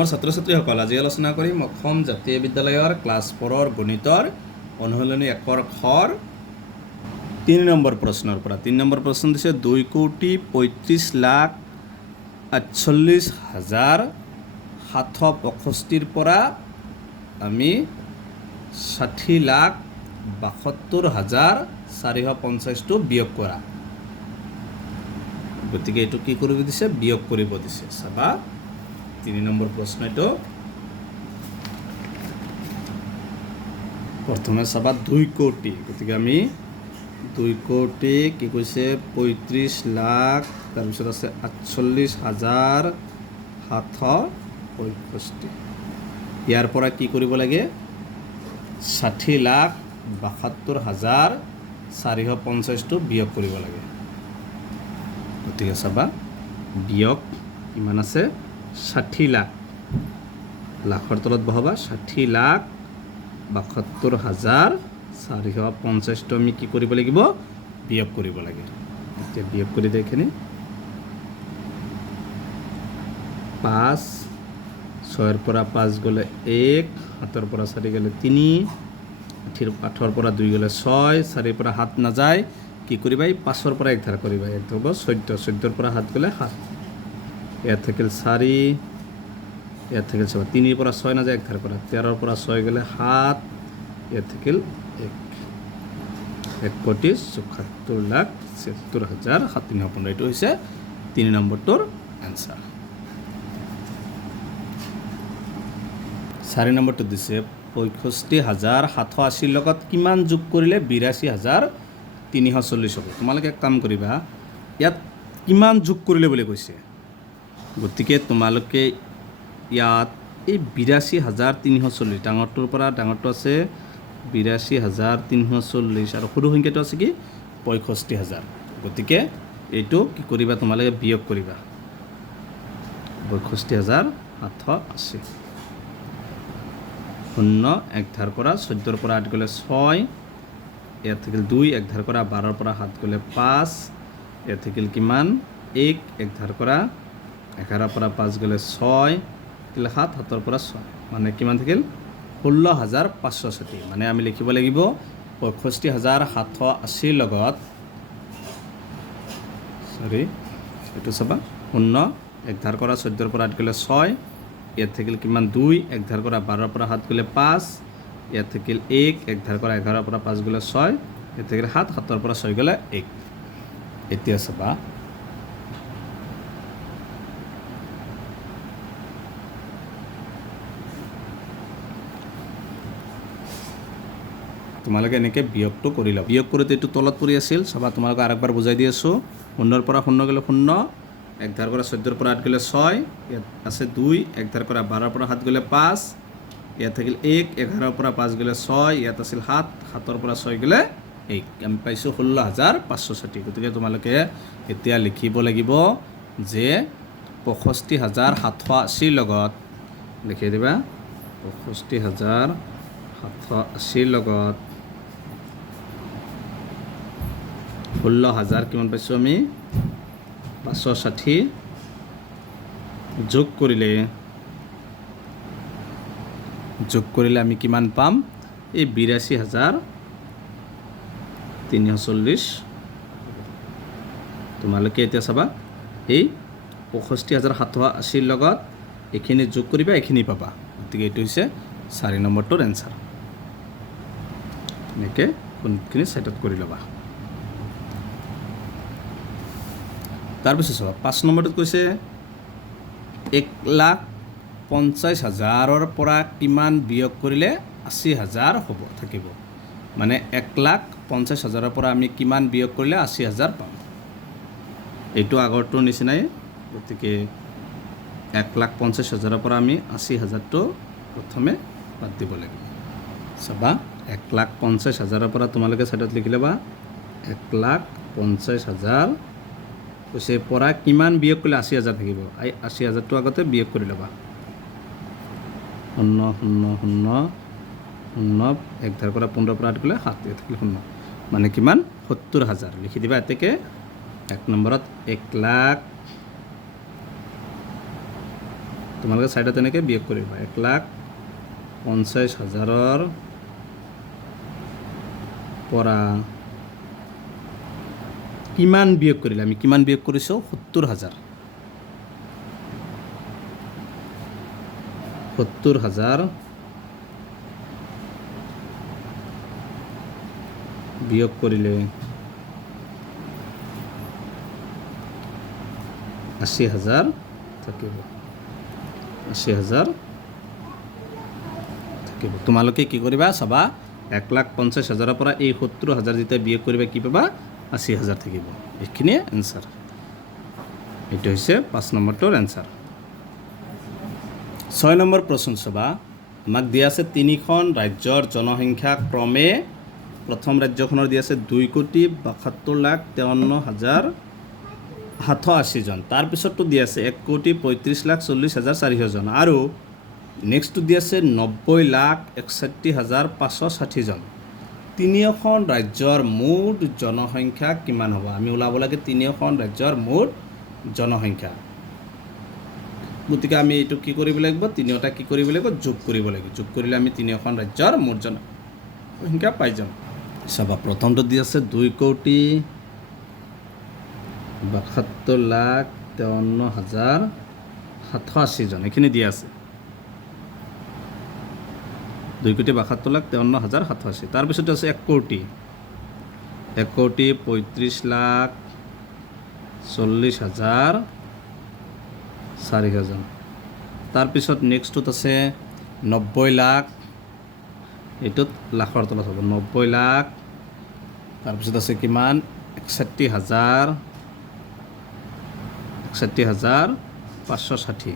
মোৰ ছাত্ৰ ছাত্ৰীসকল আজি আলোচনা কৰিম অসম জাতীয় বিদ্যালয়ৰ ক্লাছ 4 গণিতৰ অনুশীলনী 1 খৰ 3 নম্বৰ প্ৰশ্নৰ পৰা 3 নম্বৰ প্ৰশ্ন দিছে 2,35,48,765 পৰা আমি 60,72,450টো বিয়োগ কৰা। গতিকে এইটো কি কৰিব দিছে? বিয়োগ কৰিব দিছে। চাবা 3 নম্বৰ প্ৰশ্ন এইটো। প্ৰথমে চাবা 2 কোটি, গতিকে আমি 2 কোটি কি কৈছে 35 লাখ, তাৰপিছত আছে 48,765। ইয়াৰ পৰা কি কৰিব লাগে? 60,72,450টো বিয়োগ কৰিব লাগে। গতিকে চাবা বিয়োগ কিমান আছে? 60 লাখ, লাখৰ তলত বহাবা 60,72,450টো আমি কি কৰিব লাগিব? বিয়োগ কৰিব লাগে। এতিয়া বিয়োগ কৰি দিয়ে এইখিনি 5, 6ৰ পৰা 5 গ'লে 1, 7ৰ পৰা 4 গ'লে 3, 8ৰ পৰা 2 গ'লে 6, 4ৰ পৰা 7 নাযায়, কি কৰিবা? এই 5ৰ পৰা 1 ধাৰ কৰিবা, এইটো হ'ব 14, 14ৰ পৰা 7 গ'লে 7, ইয়াত থাকিল 4, ইয়াত থাকিল 3ৰ পৰা 6 নাযায় 1 ধাৰ কৰা, 13ৰ পৰা 6 গ'লে 7, ইয়াত থাকিল 1,74,77,715। এইটো হৈছে 3 নম্বৰটোৰ এনচাৰ। 4 নম্বৰটো দিছে 65,780 লগত কিমান যোগ কৰিলে 82,340 হ'ব? তোমালোকে এক কাম কৰিবা, ইয়াত কিমান যোগ কৰিলে বুলি কৈছে, গতিকে তোমালোকে ইয়াত এই 82,340 ডাঙৰটোৰ পৰা ডাঙৰটো আছে 82,340 আৰু সৰু সংখ্যাটো আছে কি 65,000। গতিকে এইটো কি কৰিবা? তোমালোকে বিয়োগ কৰিবা 65,780। 0 1 ধাৰ কৰা 14ৰ পৰা 8 গ'লে 6, ইয়াত থাকিল 2, 1 ধাৰ কৰা 12ৰ পৰা 7 গ'লে 5, ইয়াত থাকিল কিমান? 1 1 ধাৰ কৰা 11ৰ পৰা 5 গ'লে 6, 7 7ৰ পৰা 6, মানে কিমান থাকিল? 16,560। মানে আমি লিখিব লাগিব 65,780 লগত এইটো চাবা 0 1 ধাৰ কৰা 14ৰ পৰা 8 গ'লে 6, ইয়াত থাকিল কিমান? 2 1 ধাৰ কৰা 12ৰ পৰা 7 গ'লে 5, ইয়াত থাকিল 1 1 ধাৰ কৰা 11ৰ পৰা 5 গ'লে 6, ইয়াত থাকিল 7 7ৰ পৰা 6 গ'লে 1। এতিয়া চাবা তোমালোকে এনেকৈ বিয়োগটো কৰি লওঁ। বিয়োগ কৰোঁতে এইটো তলত পৰি আছিল, চাবা তোমালোকে আৰু একবাৰ বুজাই দি আছোঁ। 0ৰ পৰা 0 গ'লে 0, 1 ধাৰ কৰা 14ৰ পৰা 8 গ'লে 6, ইয়াত আছে 2 1 ধাৰ কৰা 12ৰ পৰা 7 গ'লে 5, ইয়াত থাকিল 1 11ৰ পৰা 5 গ'লে 6, ইয়াত আছিল 7 7ৰ পৰা 6 গ'লে 1। আমি পাইছোঁ 16,560। গতিকে তোমালোকে এতিয়া লিখিব লাগিব যে 65,780 লগত লিখি দিবা 65,780 লগত 16,000 কিমান পাইছোঁ আমি? 560 যোগ কৰিলে আমি কিমান পাম? এই 82,340। তোমালোকে এতিয়া চাবা এই 65,780 লগত এইখিনি যোগ কৰিবা, এইখিনি পাবা। গতিকে এইটো হৈছে 4 নম্বৰটোৰ এনচাৰ। এনেকৈ কোনখিনি ছাইডত কৰি ল'বা। তাৰপিছত চাবা 5 নম্বৰটোত কৈছে 1,50,000ৰ পৰা কিমান বিয়োগ কৰিলে 80,000 হ'ব থাকিব? মানে 1,50,000ৰ পৰা আমি কিমান বিয়োগ কৰিলে 80,000 পাম? এইটো আগৰটোৰ নিচিনাই। গতিকে 1,50,000ৰ পৰা আমি 80,000টো প্ৰথমে বাদ দিব লাগিব। চাবা 1,50,000ৰ পৰা তোমালোকে ছাইডত লিখি ল'বা 1,50,000 কৈছে পৰা কিমান বিয়োগ কৰিলে 80,000 থাকিব? এই 80,000টো আগতে বিয়োগ কৰি ল'বা। 0 0 0 0 1 ধাৰ কৰা 15ৰ পৰা 8 গ'লে 7, ইয়াত থাকিল 0, মানে কিমান? 70,000 লিখি দিবা। এতেকে 1 নম্বৰত 1,00,000 তোমালোকে চাইডত তেনেকৈ বিয়োগ কৰিবা 1,50,000 পৰা কিমান বিয়োগ কৰিলে আমি কিমান বিয়োগ কৰিছোঁ 70,000 বিয়োগ কৰিলে 80,000 থাকিব 80,000 থাকিব তোমালোকে কি কৰিবা চাবা 1,50,000 পৰা এই 70,000 যেতিয়া বিয়োগ কৰিবা কি পাবা 80,000 থাকিব এইখিনিয়ে এনচাৰ এইটো হৈছে 5 নম্বৰটোৰ এনচাৰ 6 নম্বৰ প্ৰশ্ন চাবা আমাক দিয়া আছে 3খন ৰাজ্যৰ জনসংখ্যা ক্ৰমে প্ৰথম ৰাজ্যখনৰ দিয়া আছে 2,72,53,780 জন তাৰপিছততো দিয়া আছে 1,35,40,400 জন আৰু নেক্সটটো দিয়া আছে 90,61,560 জন তিনিওখন ৰাজ্যৰ মুঠ জনসংখ্যা কিমান হ'ব আমি ওলাব লাগে তিনিওখন ৰাজ্যৰ মুঠ জনসংখ্যা গতিকে আমি এইটো কি কৰিব লাগিব তিনিওটা কি কৰিব লাগিব যোগ কৰিব লাগিব যোগ কৰিলে আমি তিনিওখন ৰাজ্যৰ মুঠ জনসংখ্যা পাই যাম চাবা প্ৰথমটো দি আছে 2,72,53,780 জন এইখিনি দিয়া আছে 2,72,53,780 তাৰপিছত আছে 1,35,40,400 জন তাৰপিছত নেক্সটটোত আছে 90 লাখ এইটোত লাখৰ তলত হ'ব 90 লাখ তাৰপিছত আছে কিমান 61,560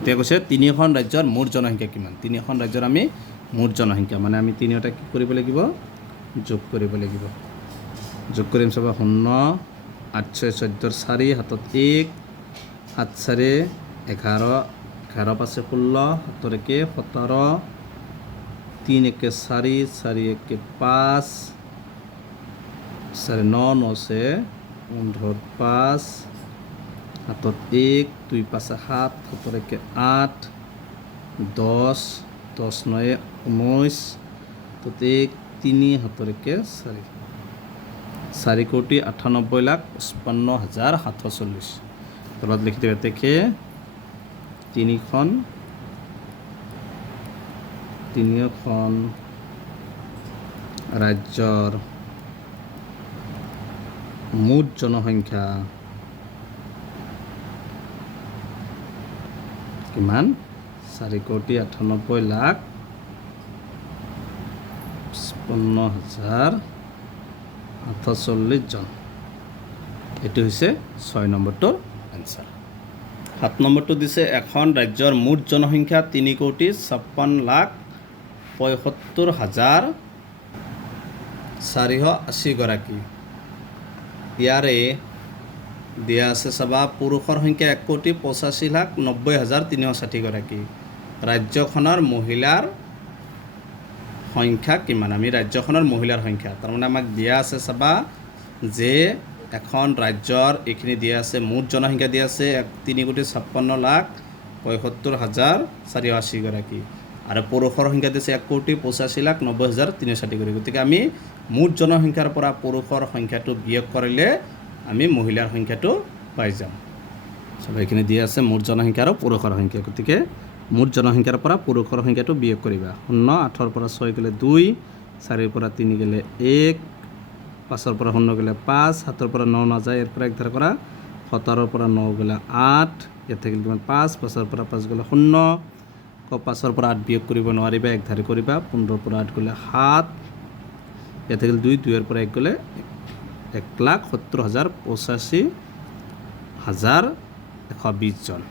এতিয়া কৈছে তিনিখন ৰাজ্যৰ মুঠ জনসংখ্যা কিমান তিনিখন ৰাজ্যৰ আমি মুঠ জনসংখ্যা মানে আমি তিনিওটা কি কৰিব লাগিব যোগ কৰিব লাগিব যোগ কৰিম চাবা 0 8 6 14 4 হাতত 1 7 4 11 11 5 16 7 1 17 3 1 4 4 1 5 4 9 9 से 5 হাতত 1 2 5 7 7 1 8 10 10 9 19 হাতত 1 3 হাতত 1 4 4,98,55,740 তলত লিখি দেবে দেখে তিনিখন ৰাজ্যৰ মুঠ জনসংখ্যা কিমান 4,98,55,740 জন এইটো হৈছে 6 নম্বৰটোৰ এনচাৰ 7 নম্বৰটো দিছে এখন ৰাজ্যৰ মুঠ জনসংখ্যা 3,56,75,480 গৰাকী ইয়াৰে দিয়া আছে চাবা পুৰুষৰ সংখ্যা 1,85,90,360 গৰাকী ৰাজ্যখনৰ মহিলাৰ সংখ্যা কিমান আমি ৰাজ্যখনৰ মহিলাৰ সংখ্যা তাৰমানে আমাক দিয়া আছে চাবা যে এখন ৰাজ্যৰ এইখিনি দিয়া আছে মুঠ জনসংখ্যা দিয়া আছে 3,56,75,480 গৰাকী আৰু পুৰুষৰ সংখ্যা দিছে 1,85,90,360 গৰাকী গতিকে আমি মুঠ জনসংখ্যাৰ পৰা পুৰুষৰ সংখ্যাটো বিয়োগ কৰিলে আমি মহিলাৰ সংখ্যাটো পাই যাম সব এইখিনি দিয়া আছে মুঠ জনসংখ্যা আৰু পুৰুষৰ সংখ্যা গতিকে মুঠ জনসংখ্যাৰ পৰা পুৰুষৰ সংখ্যাটো বিয়োগ কৰিবা 0 8 পৰা 6 গ'লে 2 4 পৰা 3 গ'লে 1 5 পৰা 0 গ'লে 5 7 পৰা 9 নাযায় ইয়াৰ পৰা 1 ধাৰ কৰা 17 পৰা 9 গ'লে 8 ইয়াত থাকিল কিমান 5 5 পৰা 5 গ'লে 0 5 পৰা 8 বিয়োগ কৰিব নোৱাৰিবা 1 ধাৰ কৰিবা 15 পৰা 8 গ'লে 7 ইয়াত থাকিল 2 2 পৰা 1 গ'লে 1,70,85,120 জন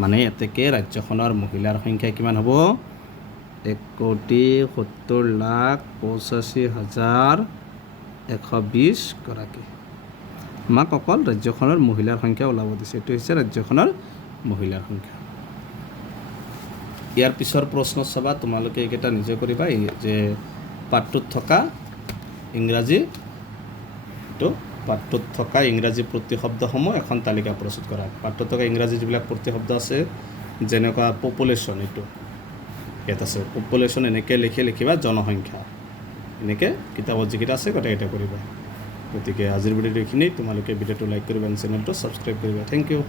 মানে এতেকে ৰাজ্যখনৰ মহিলাৰ সংখ্যা কিমান হ'ব 1,70,85,120 গৰাকী আমাক অকল ৰাজ্যখনৰ মহিলাৰ সংখ্যা ওলাব দিছে এইটো হৈছে ৰাজ্যখনৰ মহিলাৰ সংখ্যা ইয়াৰ পিছৰ প্ৰশ্ন চাবা তোমালোকে এইকেইটা নিজে কৰিবা এই যে পাঠটোত থকা ইংৰাজী তো পাঠটোত থকা ইংৰাজী প্ৰতিশব্দসমূহ এখন তালিকা প্ৰস্তুত কৰা। পাঠটোত থকা ইংৰাজী যিবিলাক প্ৰতিশব্দ আছে যেনেকুৱা পপুলেশ্যন, এইটো ইয়াত আছে পপুলেশ্যন, এনেকৈ লিখিবা জনসংখ্যা, এনেকৈ কিতাপত যিকেইটা আছে গোটেইকেইটা কৰিবা। গতিকে আজিৰ ভিডিঅ'টো এইখিনি। তোমালোকে ভিডিঅ'টো লাইক কৰিবা, চেনেলটো ছাবস্ক্ৰাইব কৰিবা। Thank U.